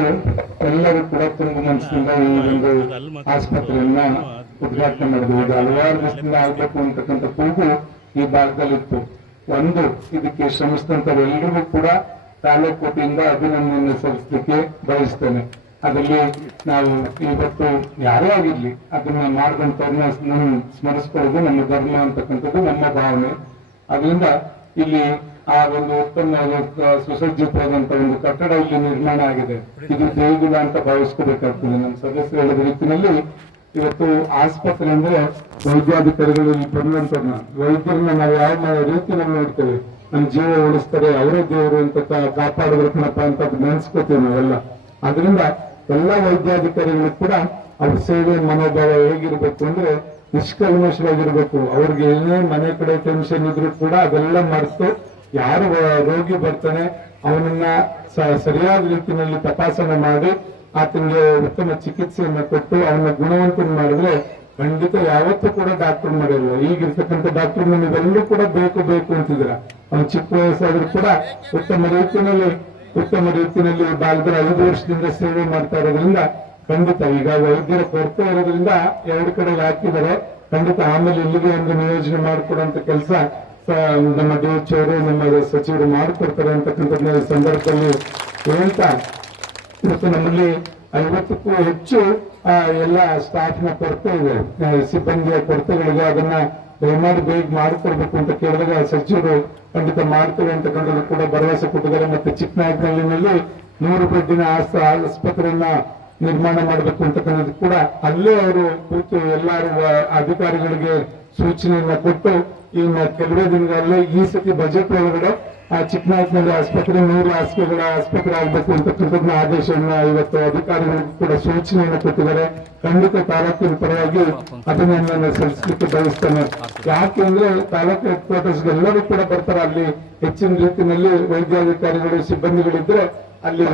ಇವತ್ತು ಎಲ್ಲರೂ ಕೂಡ ತುಂಬ ಮನಸ್ಸಿನಿಂದ ಈ ಒಂದು ಆಸ್ಪತ್ರೆಯನ್ನ ಉದ್ಘಾಟನೆ ಮಾಡಬಹುದು ಹಲವಾರು ದಿವಸದಿಂದ ಆಗ್ಬೇಕು ಅಂತಕ್ಕಂಥ ಕೂಗು ಈ ಭಾಗದಲ್ಲಿತ್ತು. ಒಂದು, ಇದಕ್ಕೆ ಶ್ರಮಿಸಿದಂತವರೆಲ್ಲರಿಗೂ ಕೂಡ ತಾಲೂಕು ವತಿಯಿಂದ ಅಭಿನಂದನೆ ಸಲ್ಲಿಸಲಿಕ್ಕೆ ಬಯಸ್ತೇನೆ. ಅದರಲ್ಲಿ ನಾವು ಇವತ್ತು ಯಾರೇ ಆಗಿರ್ಲಿ, ಅದನ್ನ ಮಾಡಿದಂತವ್ರನ್ನ ನಮ್ಮ ಸ್ಮರಿಸ್ಕೊಳ್ಳೋದು ನಮ್ಮ ಧರ್ಮ ಅಂತಕ್ಕಂಥದ್ದು ನಮ್ಮ ಭಾವನೆ. ಅದರಿಂದ ಇಲ್ಲಿ ಆ ಒಂದು ಉತ್ಪನ್ನ ಸುಸಜ್ಜಿತವಾದಂತ ಒಂದು ಕಟ್ಟಡ ಇಲ್ಲಿ ನಿರ್ಮಾಣ ಆಗಿದೆ. ಇದು ದೇಗುಲ ಅಂತ ಭಾವಿಸ್ಕೋಬೇಕಾಗ್ತದೆ. ನಮ್ಮ ಸದಸ್ಯರು ಹೇಳಿದ ರೀತಿಯಲ್ಲಿ ಇವತ್ತು ಆಸ್ಪತ್ರೆ ಅಂದ್ರೆ ವೈದ್ಯಾಧಿಕಾರಿಗಳು ಇಲ್ಲಿ ಬಂದಂತವ್ರನ್ನ, ವೈದ್ಯರನ್ನ ನಾವು ಯಾವ ರೀತಿಯಲ್ಲಿ ನೋಡ್ತೇವೆ. ನಮ್ಮ ಜೀವ ಉಳಿಸ್ತಾರೆ, ಅವರೇ ದೇವರು ಅಂತ ಕಾಪಾಡಬೇಕಪ್ಪ ಅಂತ ನೆನೆಸ್ಕೋತೀವಿ ನಾವೆಲ್ಲ. ಅದರಿಂದ ಎಲ್ಲ ವೈದ್ಯಾಧಿಕಾರಿಗಳು ಕೂಡ ಅವ್ರ ಸೇವೆ, ಮನೋಭಾವ ಹೇಗಿರ್ಬೇಕು ಅಂದ್ರೆ ನಿಷ್ಕಲ್ಮಶವಾಗಿರ್ಬೇಕು. ಅವ್ರಿಗೆ ಏನೇ ಮನೆ ಕಡೆ ಟೆನ್ಷನ್ ಇದ್ರು ಕೂಡ ಅದೆಲ್ಲ ಮರೆತು ಯಾರು ರೋಗಿ ಬರ್ತಾನೆ, ಅವನನ್ನ ಸರಿಯಾದ ರೀತಿಯಲ್ಲಿ ತಪಾಸಣೆ ಮಾಡಿ, ಆತನಿಗೆ ಉತ್ತಮ ಚಿಕಿತ್ಸೆಯನ್ನು ಕೊಟ್ಟು ಅವನ ಗುಣವಂತನ ಮಾಡಿದ್ರೆ ಖಂಡಿತ ಯಾವತ್ತೂ ಕೂಡ ಡಾಕ್ಟರ್ ಮಾಡಿಲ್ಲ ಈಗಿರ್ತಕ್ಕಂಥ ಡಾಕ್ಟರ್ ನೀವೆಲ್ಲರೂ ಕೂಡ ಬೇಕು ಬೇಕು ಅಂತಿದ್ರ ಅವ್ನು ಚಿಕ್ಕ ವಯಸ್ಸಾದ್ರೂ ಕೂಡ ಉತ್ತಮ ರೀತಿಯಲ್ಲಿ ಉತ್ತಮ ರೀತಿಯಲ್ಲಿ ಬಾಲ್ಯದ ಐದು ವರ್ಷದಿಂದ ಸೇವೆ ಮಾಡ್ತಾ ಇರೋದ್ರಿಂದ ಖಂಡಿತ. ಈಗ ವೈದ್ಯರ ಕೊರತೆ ಇರೋದ್ರಿಂದ ಎರಡು ಕಡೆ ಹಾಕಿದ್ದಾರೆ. ಖಂಡಿತ ಆಮೇಲೆ ಇಲ್ಲಿಗೆ ಒಂದು ನಿಯೋಜನೆ ಮಾಡಿಕೊಡುವಂತ ಕೆಲಸ ನಮ್ಮ ಡಿ ಎಚ್ ಅವರು, ನಮ್ಮ ಸಚಿವರು ಮಾಡಿಕೊಡ್ತಾರೆ ಅಂತಕ್ಕಂಥದ್ದು ಸಂದರ್ಭದಲ್ಲಿ ಹೇಳ್ತಾ ಇವತ್ತು ನಮ್ಮಲ್ಲಿ ಐವತ್ತಕ್ಕೂ ಹೆಚ್ಚು ಎಲ್ಲ ಸ್ಟಾಫ್ನ ಕೊರತೆ ಇದೆ. ಸಿಬ್ಬಂದಿಯ ಕೊರತೆಗಳಿಗೆ ಅದನ್ನ ದಯಮಾಡಿ ಬೇಗ ಮಾಡಿಕೊಡ್ಬೇಕು ಅಂತ ಕೇಳಿದಾಗ ಸಚಿವರು ಖಂಡಿತ ಮಾಡ್ತೇವೆ ಅಂತಕ್ಕಂಥದ್ದು ಕೂಡ ಭರವಸೆ ಕೊಟ್ಟಿದ್ದಾರೆ. ಮತ್ತೆ ಚಿಕ್ಕನಾಯಕನಹಳ್ಳಿನಲ್ಲಿ ನೂರು ಬೆಡ್ಡಿನ ಆಸ್ಪತ್ರೆಯನ್ನ ನಿರ್ಮಾಣ ಮಾಡಬೇಕು ಅಂತಕ್ಕಂಥದ್ದು ಕೂಡ ಅಲ್ಲೇ ಅವರು ಕೂತು ಎಲ್ಲಾರು ಅಧಿಕಾರಿಗಳಿಗೆ ಸೂಚನೆಯನ್ನ ಕೊಟ್ಟು ಇನ್ನು ಕೆಲವೇ ದಿನಗಳಲ್ಲಿ ಈ ಸತಿ ಬಜೆಟ್ ಒಳಗಡೆ, ಆ ಚಿಕ್ಕನಾಯಕನಲ್ಲಿ ಆಸ್ಪತ್ರೆ ನೂರು ಹಾಸಿಗೆಗಳ ಆಸ್ಪತ್ರೆ ಆಗ್ಬೇಕು ಅಂತಕ್ಕಂಥದ್ದು ಆದೇಶವನ್ನ ಇವತ್ತು ಅಧಿಕಾರಿಗಳಿಗೆ ಕೂಡ ಸೂಚನೆಯನ್ನು ಕೊಟ್ಟಿದ್ದಾರೆ. ಖಂಡಿತ ತಾಲೂಕಿನ ಪರವಾಗಿ ಅಭಿನಂದನೆ ಸಲ್ಲಿಸಲಿಕ್ಕೆ ಬಯಸ್ತೇನೆ. ಯಾಕೆಂದ್ರೆ ತಾಲೂಕು ಹೆಡ್ ಕ್ವಾರ್ಟರ್ಸ್ ಎಲ್ಲರೂ ಕೂಡ ಬರ್ತಾರೆ. ಅಲ್ಲಿ ಹೆಚ್ಚಿನ ರೀತಿಯಲ್ಲಿ ವೈದ್ಯಾಧಿಕಾರಿಗಳು, ಸಿಬ್ಬಂದಿಗಳಿದ್ರೆ ಅಲ್ಲಿ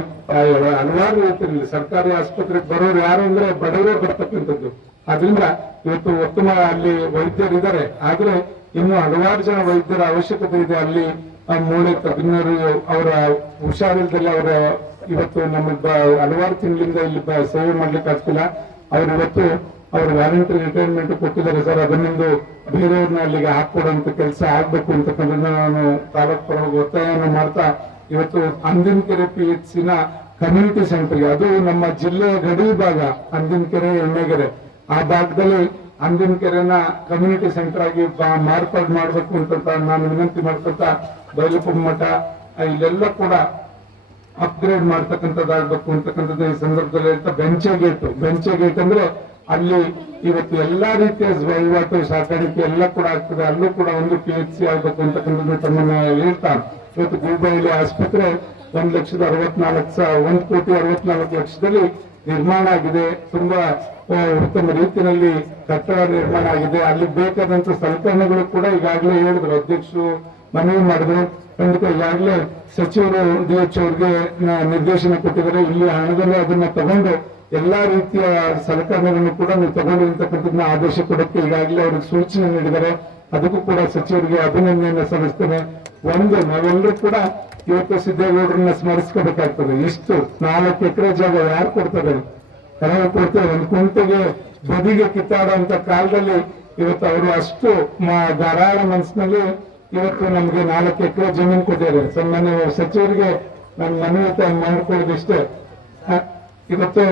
ಹಲವಾರು ರೀತಿಯಲ್ಲಿ ಸರ್ಕಾರಿ ಆಸ್ಪತ್ರೆಗೆ ಬರೋರು ಯಾರು ಅಂದ್ರೆ ಬಡವರೇ ಬರ್ತಕ್ಕಂಥದ್ದು. ಅದರಿಂದ ಇವತ್ತು ಉತ್ತಮ ಅಲ್ಲಿ ವೈದ್ಯರಿದ್ದಾರೆ. ಆದ್ರೆ ಇನ್ನು ಹಲವಾರು ಜನ ವೈದ್ಯರ ಅವಶ್ಯಕತೆ ಇದೆ. ಅಲ್ಲಿ ಮೂಳೆ ತಜ್ಞರು, ಅವರ ಹುಷಾರಿಲ್ದಲ್ಲಿ ಅವರ ಇವತ್ತು ನಮ್ಮ ಹಲವಾರು ತಿಂಗಳಿಂದ ಇಲ್ಲಿ ಸೇವೆ ಮಾಡ್ಲಿಕ್ಕೆ ಆಗ್ತಿಲ್ಲ. ಅವ್ರು ಇವತ್ತು ಅವ್ರ ವ್ಯಾಲಂಟರಿ ರಿಟೈರ್ಮೆಂಟ್ ಕೊಟ್ಟಿದ್ದಾರೆ ಸರ್. ಅದನ್ನೊಂದು ಬೇರೆಯವ್ರನ್ನ ಅಲ್ಲಿಗೆ ಹಾಕೊಡುವಂತ ಕೆಲಸ ಆಗ್ಬೇಕು ಅಂತಕ್ಕಂಥದ್ದನ್ನ ನಾನು ತಾಲೂಕು ಪರವಾಗಿ ಒತ್ತಾಯವನ್ನು ಮಾಡ್ತಾ ಇವತ್ತು ಅಂದಿನಕೆರೆ ಪಿ ಎಚ್ ಸಿನ ಕಮ್ಯುನಿಟಿ ಸೆಂಟರ್ಗೆ, ಅದು ನಮ್ಮ ಜಿಲ್ಲೆಯ ಗಡಿ ಭಾಗ, ಅಂದಿನಕೆರೆ, ಎಣ್ಣೆಗೆರೆ. ಆ ಭಾಗದಲ್ಲಿ ಅಂದಿನಕೆರೆನ ಕಮ್ಯುನಿಟಿ ಸೆಂಟರ್ ಆಗಿ ಮಾರ್ಪಾಡು ಮಾಡಬೇಕು ಅಂತ ನಾನು ವಿನಂತಿ ಮಾಡ್ಕೊತ ಬೈಲಪ್ಪ ಮಠ ಇಲ್ಲೆಲ್ಲ ಕೂಡ ಅಪ್ಗ್ರೇಡ್ ಮಾಡ್ತಕ್ಕಂಥದ್ದಾಗಬೇಕು ಅಂತಕ್ಕಂಥದ್ದು ಈ ಸಂದರ್ಭದಲ್ಲಿ ಹೇಳ್ತಾ ಬೆಂಚೆ ಗೇಟ್ ಬೆಂಚೆ ಗೇಟ್ ಅಂದ್ರೆ ಅಲ್ಲಿ ಇವತ್ತು ಎಲ್ಲಾ ರೀತಿಯ ವಹಿವಾಟು, ಸಾಕಾಣಿಕೆ ಎಲ್ಲ ಕೂಡ ಆಗ್ತದೆ. ಅಲ್ಲೂ ಕೂಡ ಒಂದು ಪಿ ಎಚ್ ಸಿ ಆಗ್ಬೇಕು ಅಂತಕ್ಕಂಥದ್ದು ತಮ್ಮನ್ನ ಹೇಳ್ತಾ ಇವತ್ತು ಗುಲ್ಬರ್ಗಿ ಆಸ್ಪತ್ರೆ ಒಂದು ಲಕ್ಷದ ಅರವತ್ನಾಲ್ಕು ಸಾವಿರ ಒಂದು ಕೋಟಿ ಅರವತ್ನಾಲ್ಕು ಲಕ್ಷದಲ್ಲಿ ನಿರ್ಮಾಣ ಆಗಿದೆ. ತುಂಬಾ ಉತ್ತಮ ರೀತಿಯಲ್ಲಿ ಕಟ್ಟಡ ನಿರ್ಮಾಣ ಆಗಿದೆ. ಅಲ್ಲಿ ಬೇಕಾದಂತ ಸಲಕರಣೆಗಳು ಕೂಡ ಈಗಾಗಲೇ ಹೇಳಿದ್ರು. ಅಧ್ಯಕ್ಷರು ಮನವಿ ಮಾಡಿದ್ರು. ಖಂಡಿತ ಈಗಾಗಲೇ ಸಚಿವರು ಡಿ ಎಚ್ ಅವ್ರಿಗೆ ನಿರ್ದೇಶನ ಕೊಟ್ಟಿದ್ದಾರೆ. ಇಲ್ಲಿ ಹಣದಲ್ಲಿ ಅದನ್ನ ತಗೊಂಡು ಎಲ್ಲಾ ರೀತಿಯ ಸಲಕರಣೆಗಳನ್ನು ಕೂಡ ನೀವು ತಗೊಂಡಿರ್ತಕ್ಕಂಥದ್ದನ್ನ ಆದೇಶ ಕೊಡಕ್ಕೆ ಈಗಾಗಲೇ ಅವ್ರಿಗೆ ಸೂಚನೆ ನೀಡಿದ್ದಾರೆ. ಅದಕ್ಕೂ ಕೂಡ ಸಚಿವರಿಗೆ ಅಭಿನಂದನೆಯನ್ನು ಸಲ್ಲಿಸ್ತೇನೆ. ಒಂದು, ನಾವೆಲ್ಲರೂ ಕೂಡ ಇವತ್ತು ಸಿದ್ದೇಗೌಡರನ್ನ ಸ್ಮರಿಸ್ಕೋಬೇಕಾಗ್ತದೆ. ಇಷ್ಟು ನಾಲ್ಕು ಎಕರೆ ಜಾಗ ಯಾರು ಕೊಡ್ತಾರೆ? ಯಾರು ಕೊಡ್ತೇವೆ. ಒಂದು ಕುಂಟೆಗೆ ಬದಿಗೆ ಕಿತ್ತಾಡುವಂತ ಕಾಲದಲ್ಲಿ ಇವತ್ತು ಅವರು ಅಷ್ಟು ಧಾರಾಳ ಮನಸ್ಸಿನಲ್ಲಿ ಇವತ್ತು ನಮ್ಗೆ ನಾಲ್ಕು ಎಕರೆ ಜಮೀನು ಕೊಟ್ಟಿದ್ದಾರೆ. ಸನ್ಮಾನ್ಯ ಸಚಿವರಿಗೆ ನಾನು ಮನವಿ ಮಾಡ್ಕೊಳ್ಳೋದಿಷ್ಟೇ ಇವತ್ತು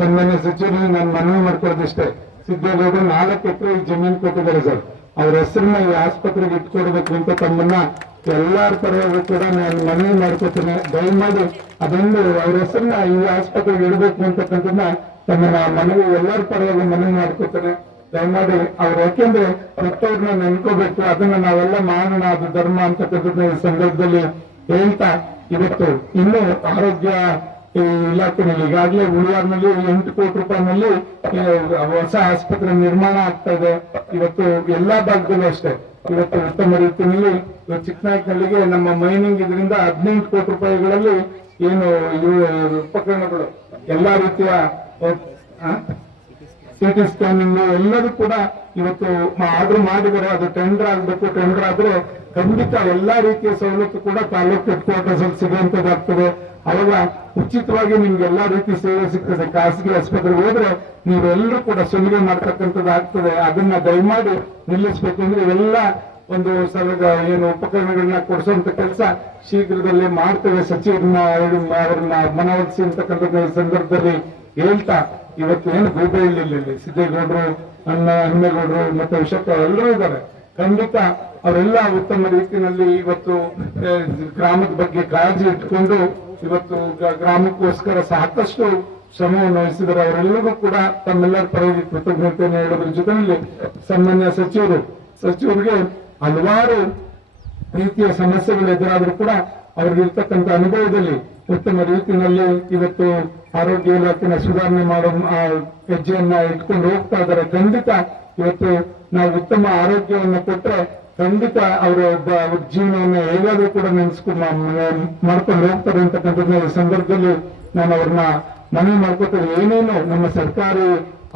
ಸನ್ಮಾನ್ಯ ಸಚಿವರಿಗೆ ನಾನು ಮನವಿ ಮಾಡ್ಕೊಳ್ಳೋದಿಷ್ಟೇ ಸಿದ್ದೇಗೌಡರು ನಾಲ್ಕು ಎಕರೆ ಜಮೀನು ಕೊಟ್ಟಿದ್ದಾರೆ ಸರ್. ಅವ್ರ ಹೆಸರನ್ನ ಈ ಆಸ್ಪತ್ರೆಗೆ ಇಟ್ಕೊಡ್ಬೇಕು ಅಂತ ತಮ್ಮನ್ನ ಎಲ್ಲರ ಪರವಾಗಿ ಕೂಡ ನಾನು ಮನವಿ ಮಾಡ್ಕೊತೇನೆ. ದಯಮಾಡಿ ಅದೊಂದು ಅವ್ರ ಹೆಸರನ್ನ ಈ ಆಸ್ಪತ್ರೆಗೆ ಇಡಬೇಕು ಅಂತಕ್ಕಂಥದ್ದನ್ನ ತಮ್ಮನ್ನ ಮನವಿ ಎಲ್ಲರ ಪರವಾಗಿ ಮನವಿ ಮಾಡ್ಕೊತೇನೆ. ದಯಮಾಡಿ ಅವ್ರು ಯಾಕೆಂದ್ರೆ ಮತ್ತವ್ರನ್ನ ನೆನ್ಕೋಬೇಕು. ಅದನ್ನ ನಾವೆಲ್ಲ ಮಾಡೋಣ ಅದು ಧರ್ಮ ಅಂತಕ್ಕಂಥದ್ದನ್ನ ಈ ಸಂದರ್ಭದಲ್ಲಿ ಹೇಳ್ತಾ ಇವತ್ತು ಇನ್ನು ಆರೋಗ್ಯ ಇಲಾಖೆನಲ್ಲಿ ಈಗಾಗಲೇ ಉಳಿಯಾರ್ನಲ್ಲಿ ಎಂಟು ಕೋಟಿ ರೂಪಾಯಿನಲ್ಲಿ ಹೊಸ ಆಸ್ಪತ್ರೆ ನಿರ್ಮಾಣ ಆಗ್ತಾ ಇದೆ ಇವತ್ತು ಎಲ್ಲಾ ಭಾಗದಲ್ಲೂ ಅಷ್ಟೇ ಇವತ್ತು ಉತ್ತಮ ರೀತಿಯಲ್ಲಿ ಇವತ್ತು ಚಿಕ್ಕನಾಯಕನಲ್ಲಿಗೆ ನಮ್ಮ ಮೈನಿಂಗ್ ಇದರಿಂದ ಹದಿನೆಂಟು ಕೋಟಿ ರೂಪಾಯಿಗಳಲ್ಲಿ ಏನು ಇವು, ಉಪಕರಣಗಳು ಎಲ್ಲಾ ರೀತಿಯ? ಸಿಟಿ ಸ್ಕ್ಯಾನಿಂಗ್ ಎಲ್ಲರೂ ಕೂಡ ಇವತ್ತು ಆರ್ಡರ್ ಮಾಡಿದರೆ ಅದು ಟೆಂಡರ್ ಆಗಬೇಕು ಟೆಂಡರ್ ಆದ್ರೆ ಖಂಡಿತ ಎಲ್ಲಾ ರೀತಿಯ ಸವಲತ್ತು ಕೂಡ ತಾಲೂಕು ಹೆಡ್ ಕ್ವಾರ್ಟರ್ಸ್ ಅಲ್ಲಿ ಸಿಗುವಂತದ್ದಾಗ್ತದೆ ಅವಾಗ ಉಚಿತವಾಗಿ ನಿಮ್ಗೆ ಎಲ್ಲಾ ರೀತಿ ಸೇವೆ ಸಿಗ್ತದೆ. ಖಾಸಗಿ ಆಸ್ಪತ್ರೆಗೆ ಹೋದ್ರೆ ನೀವೆಲ್ಲರೂ ಕೂಡ ಸುಲಿಗೆ ಮಾಡ್ತಕ್ಕಂಥದ್ದು ಆಗ್ತದೆ. ಅದನ್ನ ದಯಮಾಡಿ ನಿಲ್ಲಿಸಬೇಕು ಅಂದ್ರೆ ಇವೆಲ್ಲ ಒಂದು ಸಲಗ ಏನು ಉಪಕರಣಗಳನ್ನ ಕೊಡಿಸುವಂತ ಕೆಲಸ ಶೀಘ್ರದಲ್ಲೇ ಮಾಡ್ತೇವೆ. ಸಚಿವರನ್ನ, ಅವರನ್ನ ಮನವೊಲಿಸಿ ಅಂತಕ್ಕಂಥದ್ದು ಸಂದರ್ಭದಲ್ಲಿ ಹೇಳ್ತಾ ಇವತ್ತು ಏನು ಇಲ್ಲಿ ಸಿದ್ದೇಗೌಡರು, ಅಣ್ಣ ಹನ್ಮೇಗೌಡರು ಮತ್ತೆ ವಿಷಕ್ಕ ಎಲ್ಲರೂ ಇದ್ದಾರೆ. ಖಂಡಿತ ಅವರೆಲ್ಲ ಉತ್ತಮ ರೀತಿಯಲ್ಲಿ ಇವತ್ತು ಗ್ರಾಮದ ಬಗ್ಗೆ ಕಾಳಜಿ ಇಟ್ಕೊಂಡು ಇವತ್ತು ಗ್ರಾಮಕ್ಕೋಸ್ಕರ ಸಾಕಷ್ಟು ಶ್ರಮವನ್ನು ವಹಿಸಿದರೆ ಅವರೆಲ್ಲರಿಗೂ ಕೂಡ ತಮ್ಮೆಲ್ಲರ ಪರವಾಗಿ ಕೃತಜ್ಞತೆಯನ್ನು ಹೇಳೋದ್ರ ಜೊತೆಯಲ್ಲಿ ಸಾಮಾನ್ಯ ಸಚಿವರು, ಸಚಿವರಿಗೆ ಹಲವಾರು ರೀತಿಯ ಸಮಸ್ಯೆಗಳು ಎದುರಾದರೂ ಕೂಡ ಅವ್ರಿಗೆ ಇರ್ತಕ್ಕಂಥ ಅನುಭವದಲ್ಲಿ ಉತ್ತಮ ರೀತಿಯಲ್ಲಿ ಇವತ್ತು ಆರೋಗ್ಯ ಇಲಾಖೆನ ಸುಧಾರಣೆ ಮಾಡೋ ಆ ಹೆಜ್ಜೆಯನ್ನ ಇಟ್ಕೊಂಡು ಹೋಗ್ತಾ ಇದ್ದಾರೆ. ಖಂಡಿತ ಇವತ್ತು ನಾವು ಉತ್ತಮ ಆರೋಗ್ಯವನ್ನು ಕೊಟ್ಟರೆ ಖಂಡಿತ ಅವರ ಒಬ್ಬ ಅವ್ರ ಜೀವನವನ್ನು ಹೇಗಾದ್ರೂ ಕೂಡ ನೆನೆಸ್ಕೊಂಡು ಮಾಡ್ಕೊಂಡು ಹೋಗ್ತಾರೆ ಅಂತಕ್ಕಂಥದ್ದು ಸಂದರ್ಭದಲ್ಲಿ ನಾನು ಅವ್ರನ್ನ ಮನವಿ ಮಾಡ್ಕೊತೇನೆ. ಏನೇನು ನಮ್ಮ ಸರ್ಕಾರಿ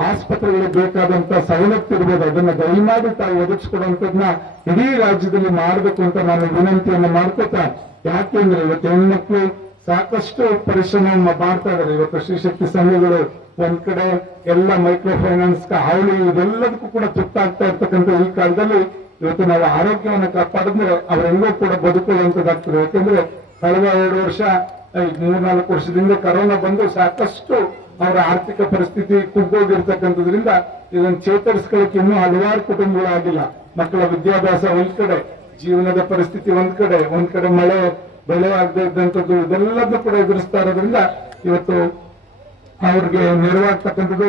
ಆಸ್ಪತ್ರೆಗಳಿಗೆ ಬೇಕಾದಂತ ಸವಲತ್ತು ಇರ್ಬೋದು, ಅದನ್ನ ದಯಮಾಡಿ ತಾವು ಒದಗಿಸ್ಕೊಡುವಂತದ್ನ ಇಡೀ ರಾಜ್ಯದಲ್ಲಿ ಮಾಡಬೇಕು ಅಂತ ನಾನು ವಿನಂತಿಯನ್ನು ಮಾಡ್ಕೋತಾ, ಯಾಕೆಂದ್ರೆ ಇವತ್ತು ಹೆಣ್ಮಕ್ಳು ಸಾಕಷ್ಟು ಪರಿಶ್ರಮ ಮಾಡ್ತಾ ಇದಾರೆ. ಇವತ್ತು ಶ್ರೀಶಕ್ತಿ ಸಂಘಗಳು ಒಂದ್ ಕಡೆ, ಎಲ್ಲ ಮೈಕ್ರೋ ಫೈನಾನ್ಸ್ ಹಾವಳಿ ಇದೆಲ್ಲದಕ್ಕೂ ಕೂಡ ತುತ್ತಾಗ್ತಾ ಇರ್ತಕ್ಕಂಥ ಈ ಕಾಲದಲ್ಲಿ ಇವತ್ತು ನಾವು ಆರೋಗ್ಯವನ್ನು ಕಾಪಾಡಿದ್ರೆ ಅವರೆಲ್ಲರೂ ಕೂಡ ಬದುಕುವಂತದ್ದಾಗ್ತದೆ ಯಾಕೆಂದ್ರೆ ಕಳೆದ ಎರಡು ವರ್ಷ ಮೂರ್ನಾಲ್ಕು ವರ್ಷದಿಂದ ಕರೋನಾ ಬಂದು ಸಾಕಷ್ಟು ಅವರ ಆರ್ಥಿಕ ಪರಿಸ್ಥಿತಿ ಕುಗ್ಗೋಗಿರ್ತಕ್ಕಂಥದ್ರಿಂದ ಇದನ್ನು ಚೇತರಿಸ್ಕೊಳ್ಳಕ್ಕೆ ಇನ್ನೂ ಹಲವಾರು ಕುಟುಂಬಗಳಾಗಿಲ್ಲ. ಮಕ್ಕಳ ವಿದ್ಯಾಭ್ಯಾಸ ಒಂದ್ ಕಡೆ, ಜೀವನದ ಪರಿಸ್ಥಿತಿ ಒಂದ್ ಕಡೆ ಒಂದ್ ಕಡೆ ಮಳೆ ಬೆಳೆ ಆಗದೆ ಇದ್ದಂಥದ್ದು ಇದೆಲ್ಲದೂ ಕೂಡ ಎದುರಿಸ್ತಾ ಇರೋದ್ರಿಂದ ಇವತ್ತು ಅವ್ರಿಗೆ ನೆರವಾಗ್ತಕ್ಕಂಥದ್ದು